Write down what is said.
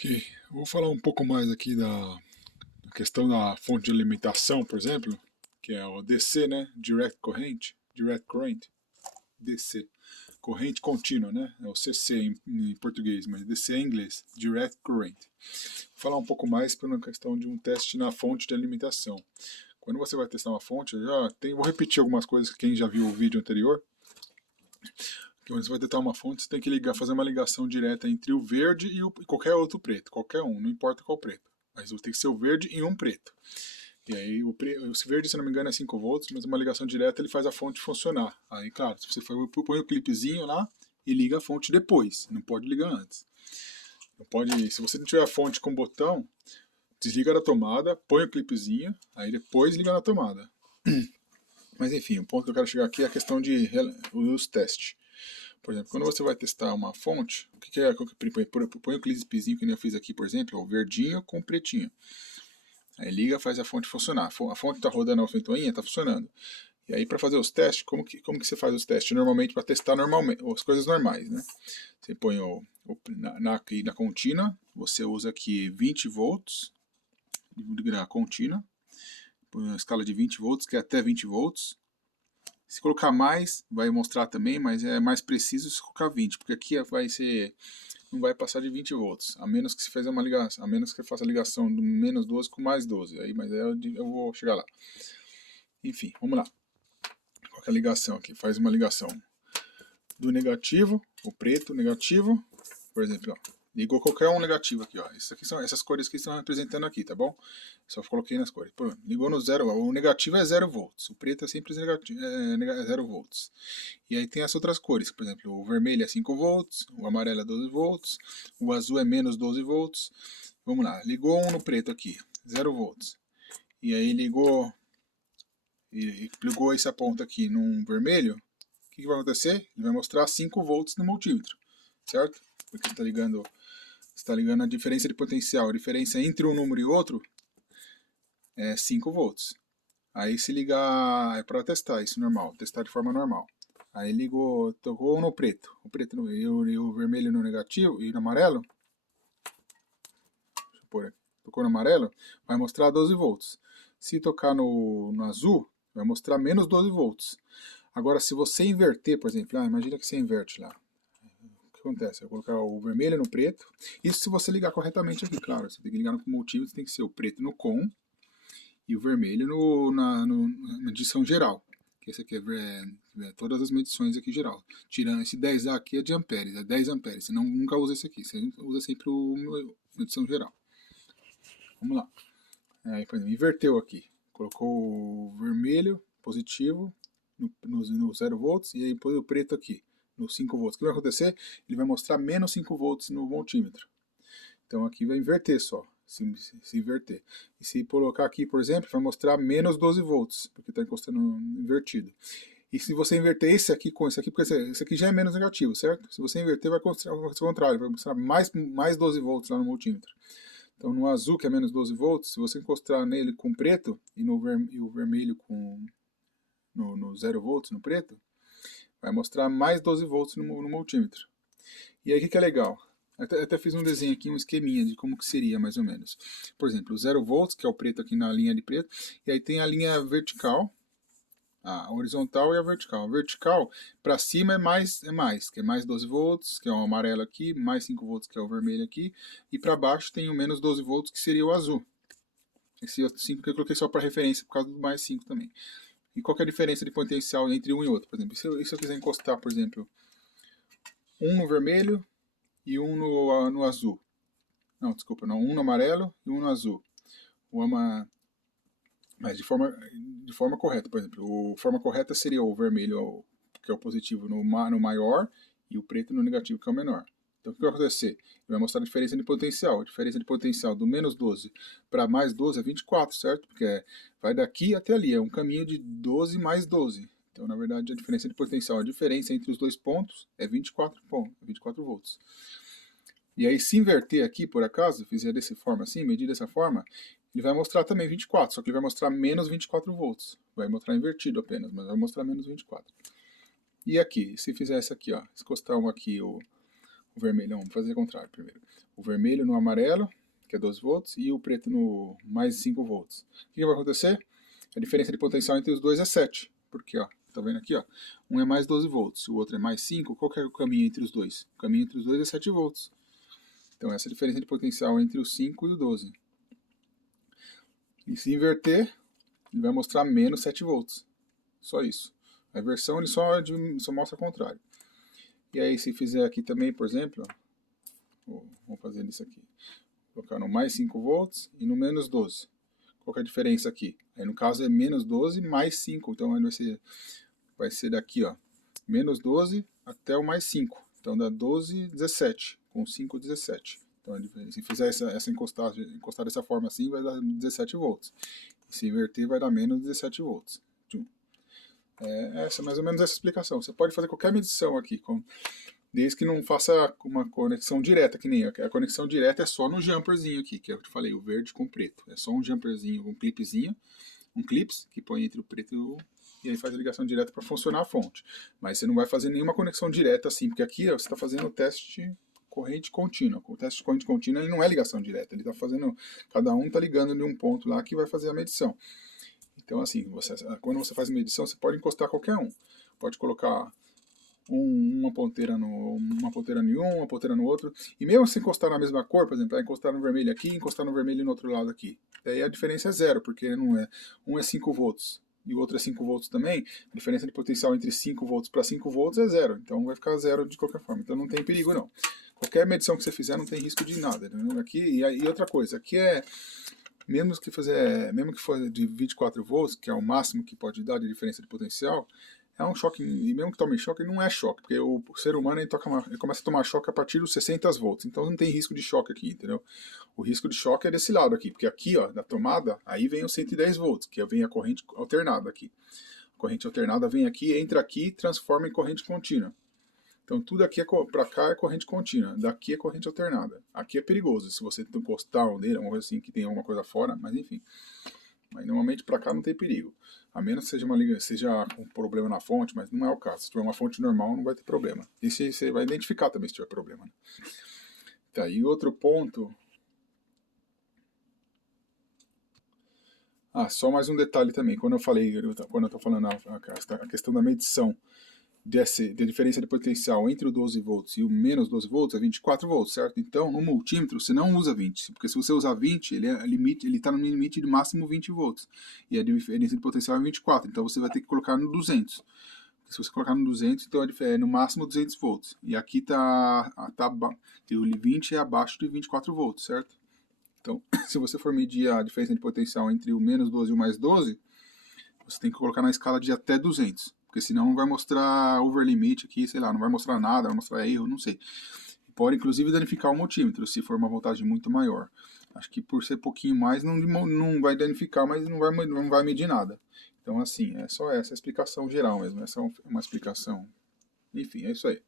Ok, eu vou falar um pouco mais aqui da questão da fonte de alimentação, por exemplo, que é o DC, né? Direct Current, DC. Corrente contínua, né? É o CC em português, mas DC é em inglês, Direct Current. Vou falar um pouco mais pela questão de um teste na fonte de alimentação. Quando você vai testar uma fonte, vou repetir algumas coisas que quem já viu o vídeo anterior. Quando você vai testar uma fonte, você tem que fazer uma ligação direta entre o verde e qualquer outro preto, qualquer um, não importa qual preto. Mas tem que ser o verde e um preto. E aí o verde, se não me engano, é 5 volts, mas uma ligação direta ele faz a fonte funcionar. Aí, claro, se você põe o clipezinho lá e liga a fonte depois, não pode ligar antes. Não pode, se você não tiver a fonte com botão, desliga da tomada, põe o clipezinho, aí depois liga na tomada. Mas enfim, o ponto que eu quero chegar aqui é a questão de os testes. Por exemplo, quando você vai testar uma fonte, o que é? Põe o clipezinho que eu fiz aqui, por exemplo, o verdinho com o pretinho. Aí liga, faz a fonte funcionar. A fonte está rodando a ventoinha, está funcionando. E aí para fazer os testes, como que você faz os testes? Normalmente para testar normalmente, as coisas normais, né? Você põe na contínua, você usa aqui 20 volts na contínua, põe uma escala de 20 volts, que é até 20 volts. Se colocar mais, vai mostrar também, mas é mais preciso se colocar 20, porque aqui não vai passar de 20 volts, a menos que você faça uma ligação, a menos que faça a ligação do menos 12 com mais 12, aí, mas eu vou chegar lá. Enfim, vamos lá. Qual é a ligação aqui? Faz uma ligação do negativo, o preto, negativo, por exemplo, ó, ligou qualquer um negativo aqui, ó. Isso aqui são essas cores que estão representando aqui, tá bom? Só coloquei nas cores. Pô, ligou no zero, o negativo é 0 volts, o preto é sempre negativo, é 0 volts. E aí tem as outras cores, por exemplo, o vermelho é 5 volts, o amarelo é 12 volts, o azul é menos 12 volts. Vamos lá, ligou um no preto aqui, 0 volts. E aí ligou essa ponta aqui num vermelho, o que vai acontecer? Ele vai mostrar 5 volts no multímetro, certo? Porque está ligando a diferença de potencial. A diferença entre um número e outro é 5 volts. Aí se ligar, é para testar isso normal, testar de forma normal. Aí ligou, tocou no preto, e o vermelho no negativo e no amarelo. Deixa eu pôr aqui. Tocou no amarelo, vai mostrar 12 volts. Se tocar no azul, vai mostrar menos 12 volts. Agora, se você inverter, por exemplo, imagina que você inverte lá. O que acontece? Eu vou colocar o vermelho no preto. Isso se você ligar corretamente aqui, claro. Você tem que ligar no multímetro, tem que ser o preto no com e o vermelho na medição geral. Que esse aqui é todas as medições aqui geral. Tirando esse 10A aqui é de amperes, é 10 amperes. Você nunca usa esse aqui, você usa sempre a medição geral. Vamos lá. Aí, por exemplo, inverteu aqui. Colocou o vermelho positivo no 0 volts e aí pôs o preto aqui no 5 volts. O que vai acontecer? Ele vai mostrar menos 5 volts no voltímetro. Então aqui vai inverter só, se inverter. E se colocar aqui, por exemplo, vai mostrar menos 12 volts, porque está encostando invertido. E se você inverter esse aqui com esse aqui, porque esse aqui já é menos negativo, certo? Se você inverter, vai mostrar o contrário, vai mostrar mais 12 volts lá no multímetro. Então no azul, que é menos 12 volts, se você encostar nele com preto e o vermelho no 0 volts, no preto, vai mostrar mais 12 volts no multímetro. E aí o que é legal? Até fiz um desenho aqui, um esqueminha de como que seria mais ou menos. Por exemplo, o 0 volts, que é o preto aqui na linha de preto, e aí tem a linha vertical, a horizontal e a vertical. A vertical, para cima que é mais 12 volts, que é o amarelo aqui, mais 5 volts, que é o vermelho aqui, e para baixo tem o menos 12 volts, que seria o azul. Esse outro 5 que eu coloquei só para referência, por causa do mais 5 também. E qual que é a diferença de potencial entre um e outro? Por exemplo, se eu quiser encostar, por exemplo, um no vermelho e um no azul. Não, desculpa, não. Um no amarelo e um no azul. Mas de forma correta, por exemplo. A forma correta seria o vermelho, que é o positivo, no maior, e o preto no negativo, que é o menor. Então o que vai acontecer? Ele vai mostrar a diferença de potencial. A diferença de potencial do menos 12 para mais 12 é 24, certo? Porque vai daqui até ali, é um caminho de 12 mais 12. Então, na verdade, a diferença de potencial, a diferença entre os dois pontos é 24 volts. E aí, se inverter aqui, por acaso, fizer dessa forma assim, medir dessa forma, ele vai mostrar também 24, só que ele vai mostrar menos 24 volts. Vai mostrar invertido apenas, mas vai mostrar menos 24. E aqui, se fizer essa aqui, ó, encostar um aqui, o vermelho, não, vamos fazer o contrário primeiro. O vermelho no amarelo, que é 12 volts, e o preto no mais 5 volts. O que vai acontecer? A diferença de potencial entre os dois é 7. Porque, ó, tá vendo aqui, ó, um é mais 12 volts, o outro é mais 5. Qual que é o caminho entre os dois? O caminho entre os dois é 7 volts. Então essa é a diferença de potencial entre o 5 e o 12. E se inverter, ele vai mostrar menos 7 volts. Só isso. A inversão ele só mostra o contrário. E aí se fizer aqui também, por exemplo, vamos fazer isso aqui. Vou colocar no mais 5 volts e no menos 12. Qual que é a diferença aqui? Aí no caso é menos 12 mais 5. Então vai ser daqui, ó, menos 12 até o mais 5. Então dá 12, 17. Com 5, 17. Então se fizer essa encostar dessa forma assim, vai dar 17 volts. E se inverter, vai dar menos 17 volts. Mais ou menos essa explicação. Você pode fazer qualquer medição aqui, desde que não faça uma conexão direta, que nem a conexão direta é só no jumperzinho aqui, que é o que eu te falei, o verde com o preto. É só um jumperzinho, um clipezinho, um clips, que põe entre o preto e aí faz a ligação direta para funcionar a fonte. Mas você não vai fazer nenhuma conexão direta assim, porque aqui ó, você está fazendo o teste corrente contínua. O teste de corrente contínua ele não é ligação direta, ele está fazendo, cada um está ligando em um ponto lá que vai fazer a medição. Então assim, quando você faz medição, você pode encostar qualquer um. Pode colocar uma ponteira em um, uma ponteira no outro. E mesmo se encostar na mesma cor, por exemplo, encostar no vermelho aqui e encostar no vermelho no outro lado aqui. Daí a diferença é zero, porque não é, um é 5 volts e o outro é 5 volts também. A diferença de potencial entre 5 volts para 5 volts é zero. Então vai ficar zero de qualquer forma. Então não tem perigo não. Qualquer medição que você fizer não tem risco de nada. Entendeu? Aqui, e outra coisa, aqui é... Mesmo que for de 24 volts, que é o máximo que pode dar de diferença de potencial, é um choque, e mesmo que tome choque, não é choque, porque o ser humano ele começa a tomar choque a partir dos 60 volts, então não tem risco de choque aqui, entendeu? O risco de choque é desse lado aqui, porque aqui, ó, na tomada, aí vem os 110 volts, que vem a corrente alternada aqui. A corrente alternada vem aqui, entra aqui e transforma em corrente contínua. Então tudo aqui para cá é corrente contínua, daqui é corrente alternada. Aqui é perigoso, se você encostar um dele, alguma coisa assim, que tem alguma coisa fora, mas enfim. Mas normalmente para cá não tem perigo. A menos que seja um problema na fonte, mas não é o caso. Se tiver uma fonte normal, não vai ter problema. E você vai identificar também se tiver problema. Né? Tá, e outro ponto... só mais um detalhe também. Quando eu estou falando a questão da medição da diferença de potencial entre o 12 volts e o menos 12 volts é 24 volts, certo? Então, no multímetro, você não usa 20, porque se você usar 20, ele está no limite de máximo 20 volts, e a diferença de potencial é 24, então você vai ter que colocar no 200. Se você colocar no 200, então é no máximo 200 volts, e aqui o 20 é abaixo de 24 volts, certo? Então, se você for medir a diferença de potencial entre o menos 12 e o mais 12, você tem que colocar na escala de até 200. Porque senão não vai mostrar over limit aqui, sei lá, não vai mostrar nada, vai mostrar erro, não sei. Pode inclusive danificar o multímetro, se for uma voltagem muito maior. Acho que por ser pouquinho mais não vai danificar, mas não vai medir nada. Então assim, é só essa explicação geral mesmo, essa é uma explicação. Enfim, é isso aí.